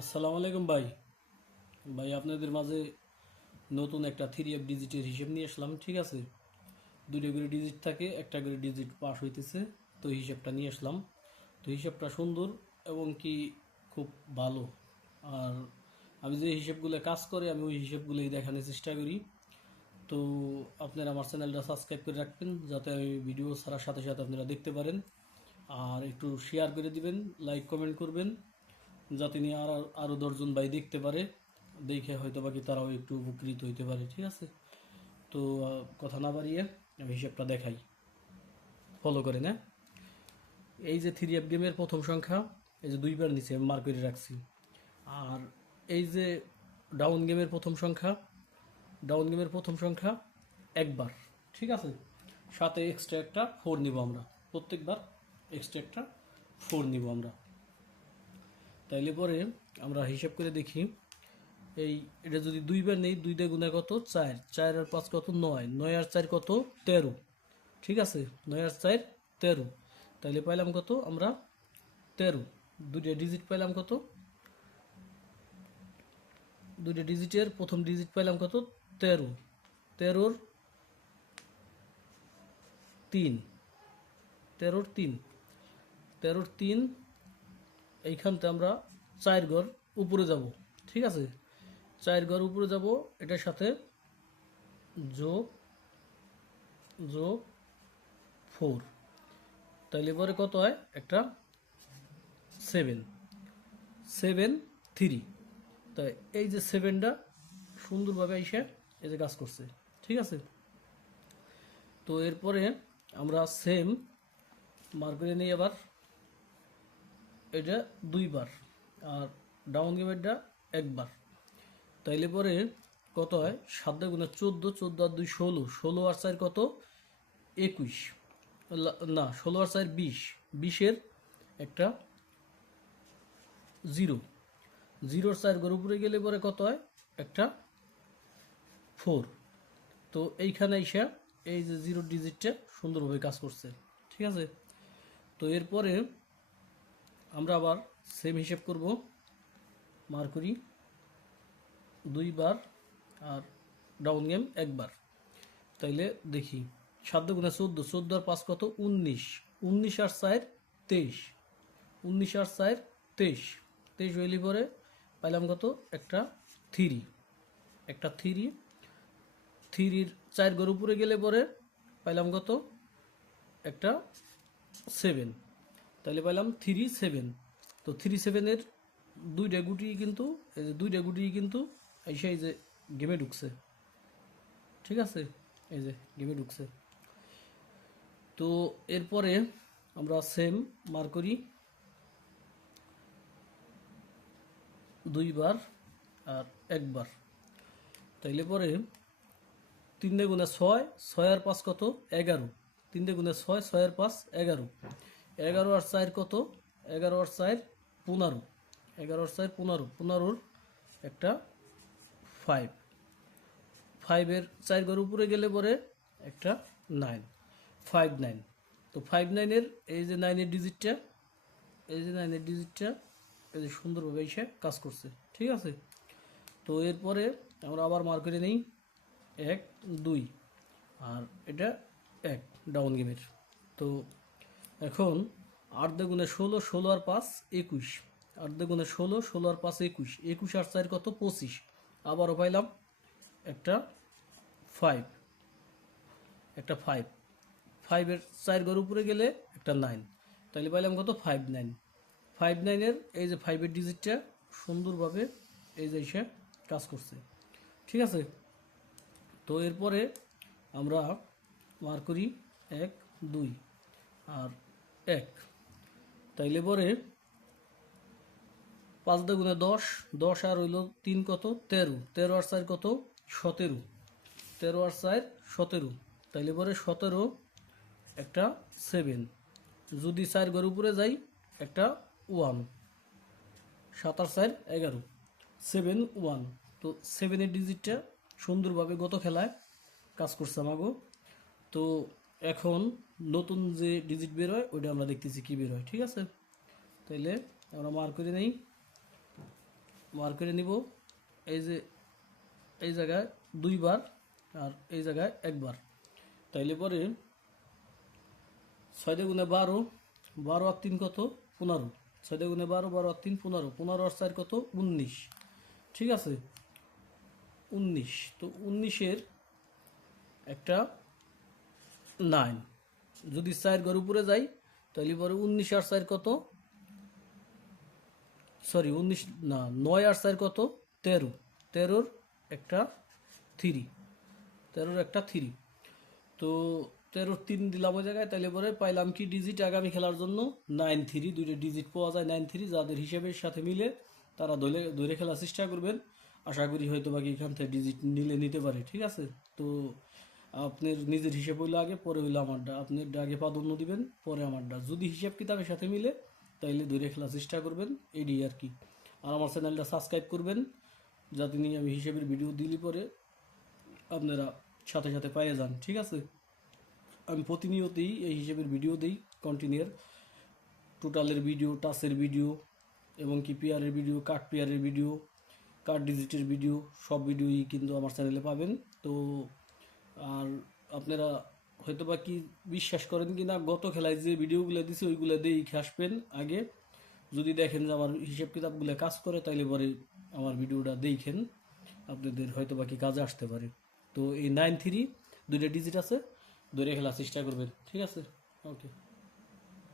আসসালামু আলাইকুম ভাই। ভাই, আপনাদের মাঝে নতুন একটা থ্রি এফ ডিজিটের হিসেব নিয়ে আসলাম, ঠিক আছে? দুটো করে ডিজিট থাকে, একটা করে ডিজিট পাস হইতেছে, তো হিসেবটা নিয়ে আসলাম। তো হিসেবটা সুন্দর এবং কি খুব ভালো। আর আমি যে হিসেবগুলো কাজ করে, আমি ওই হিসেবগুলোই দেখানোর চেষ্টা করি। তো আপনারা আমার চ্যানেলটা সাবস্ক্রাইব করে রাখবেন, যাতে আমি ভিডিও ছাড়ার সাথে সাথে আপনারা দেখতে পারেন। আর একটু শেয়ার করে দিবেন লাইক কমেন্ট করবেন। যাতে নিয়ে আর আরও দশজন ভাই দেখতে পারে, দেখে হয়তো বাকি তারাও একটু উপকৃত হইতে পারে, ঠিক আছে? তো কথা না বাড়িয়ে আমি হিসেবটা দেখাই। ফলো করে না এই যে থ্রি এফ গেমের প্রথম সংখ্যা, এই যে দুইবার নিচে মার্ক করে রাখছি। আর এই যে ডাউন গেমের প্রথম সংখ্যা ডাউন গেমের প্রথম সংখ্যা একবার, ঠিক আছে? সাথে এক্সট্রা একটা ফোর নিব আমরা। প্রত্যেকবার এক্সট্রা একটা ফোর নিব আমরা। তাইলে পরে আমরা হিসাব করে দেখি। এই, এটা যদি দুইবার নেই দুই দিয়ে গুণে কত? চার। চার আর পাঁচ কত? নয়। নয় আর চার কত? তেরো। ঠিক আছে? নয় আর চার, তেরো। তাইলে পাইলাম কত? আমরা তেরো। দুইটা ডিজিট পাইলাম কত? দুইটা ডিজিটের প্রথম ডিজিট পাইলাম কত? তেরো। তেরোর তিন। তেরোর তিন। তেরোর তিন এইখানতে আমরা চার ঘর উপরে যাব। ঠিক আছে? চার ঘর উপরে যাব। এটার সাথে যোগ যোগ ফোর তাইলে পরে কত হয়? একটা সেভেন সেভেন থ্রি তাই এই যে সেভেনটা সুন্দরভাবে এসে এই যে কাজ করছে। ঠিক আছে? তো এরপরে আমরা সেম মার নিয়ে আবার। এটা দুইবার আর ডাউন গেমেরটা একবার। তাইলে পরে কত হয়? সাত গুণে চোদ্দ চোদ্দ আর দুই ষোলো। ষোলো আর চার কত? একুশ। না, ষোলো আর চার বিশ। বিশের একটা জিরো। জিরোর চার ঘর উপরে গেলে পরে কত হয়? একটা ফোর। তো এইখানে এসে এই যে জিরো ডিজিটটা সুন্দরভাবে কাজ করছে। ঠিক আছে? তো এরপরে আমরা আবার সেম হিসেব করব। মার্কুরি দুইবার আর ডাউন গেম একবার। তাইলে দেখি, সাত গুণা চোদ্দ চোদ্দ আর পাঁচ কত? উনিশ। উনিশ আর চার, তেইশ। উনিশ আর চার, তেইশ। তেইশ হইলে পরে পাইলাম কত? একটা থ্রি একটা থ্রি থ্রির চার ঘর উপরে গেলে পরে পাইলাম কত? একটা সেভেন তাহলে পাইলাম থ্রি সেভেন তো থ্রি সেভেনের দুইটা গুটি কিন্তু, এই যে দুইটা গুটি কিন্তু এসে এই যে গেমে ঢুকছে। ঠিক আছে? এই যে গেমে ঢুকছে। তো এরপরে আমরা সেম মার করি। দুইবার আর একবার। তাইলে পরে তিনটে গুণে ছয় ছয় আর পাঁচ কত? এগারো। তিনটে গুণে ছয় ছয় আর পাঁচ, এগারো। এগারো আর চার কত? এগারো আর চার পনেরো। এগারো আর চার পনেরো। পনেরোর একটা ফাইভ ফাইভের চার ঘর উপরে গেলে পরে একটা নাইন ফাইভ নাইন তো ফাইভ নাইনের এই যে নাইনের ডিজিটটা এই যে নাইনের ডিজিটটা এই যে সুন্দরভাবে এসে কাজ করছে। ঠিক আছে? তো এরপরে আমরা আবার মার করে নিই। এক, দুই। আর এটা এক ডাউন গেমের তো এখন আট গুণে ষোলো ষোলো আর পাঁচ, একুশ। আট গুণে ষোলো ষোলো আর পাঁচ, একুশ। একুশ আর চার কত? পঁচিশ। আবারও পাইলাম একটা ফাইভ একটা ফাইভ ফাইভের চার ঘর উপরে গেলে একটা নাইন তাহলে পাইলাম কত? ফাইভ নাইন ফাইভ নাইনের এই যে ফাইভের ডিজিটটা সুন্দরভাবে এই যে এসে কাজ করছে। ঠিক আছে? তো এরপরে আমরা মার করি এক, দুই। আর এক। তাইলে পরে পাঁচ গুণে দশ দশ আর হইল তিন কত? তেরো। তেরো আর চার কত? সতেরো। তেরো আর চার, সতেরো। তাইলে পরে সতেরো একটা সেভেন যদি চার ঘর উপরে যাই, একটা ওয়ান সাত আর চার, এগারো। সেভেন ওয়ান তো সেভেনের ডিজিটটা সুন্দরভাবে গত খেলায় কাজ করছে আমাগো। তো এখন নতুন যে ডিজিট বের হয়, ওইটা আমরা দেখতেছি কি বের হয়, ঠিক আছে? তাইলে আমরা মার করে নেই। বার করে নিব। এই যে, এই জায়গায় দুইবার আর এই জায়গায় একবার। তাইলে পরে ছয় গুণে বারো বারো আর তিন কত? পনেরো। ছয় গুণে বারো বারো আর তিন, পনেরো। পনেরো আর চার কত? উনিশ। ঠিক আছে? উনিশ। তো উনিশের একটা নাইন। যদি চার ঘর উপরে যাই, তাহলে পরে উনিশ আর চার কত? সরি উনিশ, না, নয় আর চার কত? তেরো। তেরোর একটা থ্রি। তেরোর একটা থ্রি। তো তেরোর তিন দিলাম ওই জায়গায়, তাহলে পরে পাইলাম কি ডিজিট আগামী খেলার জন্য? Nine three. দুইটা ডিজিট পাওয়া যায় নাইন থ্রি। যাদের হিসেবের সাথে মিলে তারা ধরে ধরে খেলার চেষ্টা করবেন। আশা করি হয়তো বাকি এখান থেকে ডিজিট নিলে নিতে পারে, ঠিক আছে? তো আপনার নিজের হিসেব হইলে আগে, পরে হইল আমারটা। আপনি আগে প্রাধান্য দিবেন, পরে আমারটা। যদি হিসাব কিতাবের সাথে মিলে, তাইলে ধরে খেলার চেষ্টা করবেন, এডি আর কি। আর আমার চ্যানেলটা সাবস্ক্রাইব করবেন, যাতে নিয়ে আমি হিসেবের ভিডিও দিলি পরে আপনারা সাথে সাথে পেয়ে যান, ঠিক আছে? আমি প্রতিনিয়তই এই হিসেবের ভিডিও দিই কন্টিনিউর টোটালের ভিডিও টাচের ভিডিও, এবং কি পিয়ারের ভিডিও কার্ড পিয়ারের ভিডিও কার্ড ডিজিটের ভিডিও, সব ভিডিওই কিন্তু আমার চ্যানেলে পাবেন। তো আর আপনারা হয়তো বা কি বিশ্বাস করেন কি না, গত খেলায় যে ভিডিওগুলো দিছি, ওইগুলো দিয়েই আসবেন আগে। যদি দেখেন যে আমার হিসেব কিতাবগুলো কাজ করে, তাইলে পরে আমার ভিডিওটা দেখেন। আপনাদের হয়তো বা কি কাজে আসতে পারে। তো এই নাইন থ্রি দুইটা ডিজিট আছে, ধরে খেলার চেষ্টা করবেন। ঠিক আছে? ওকে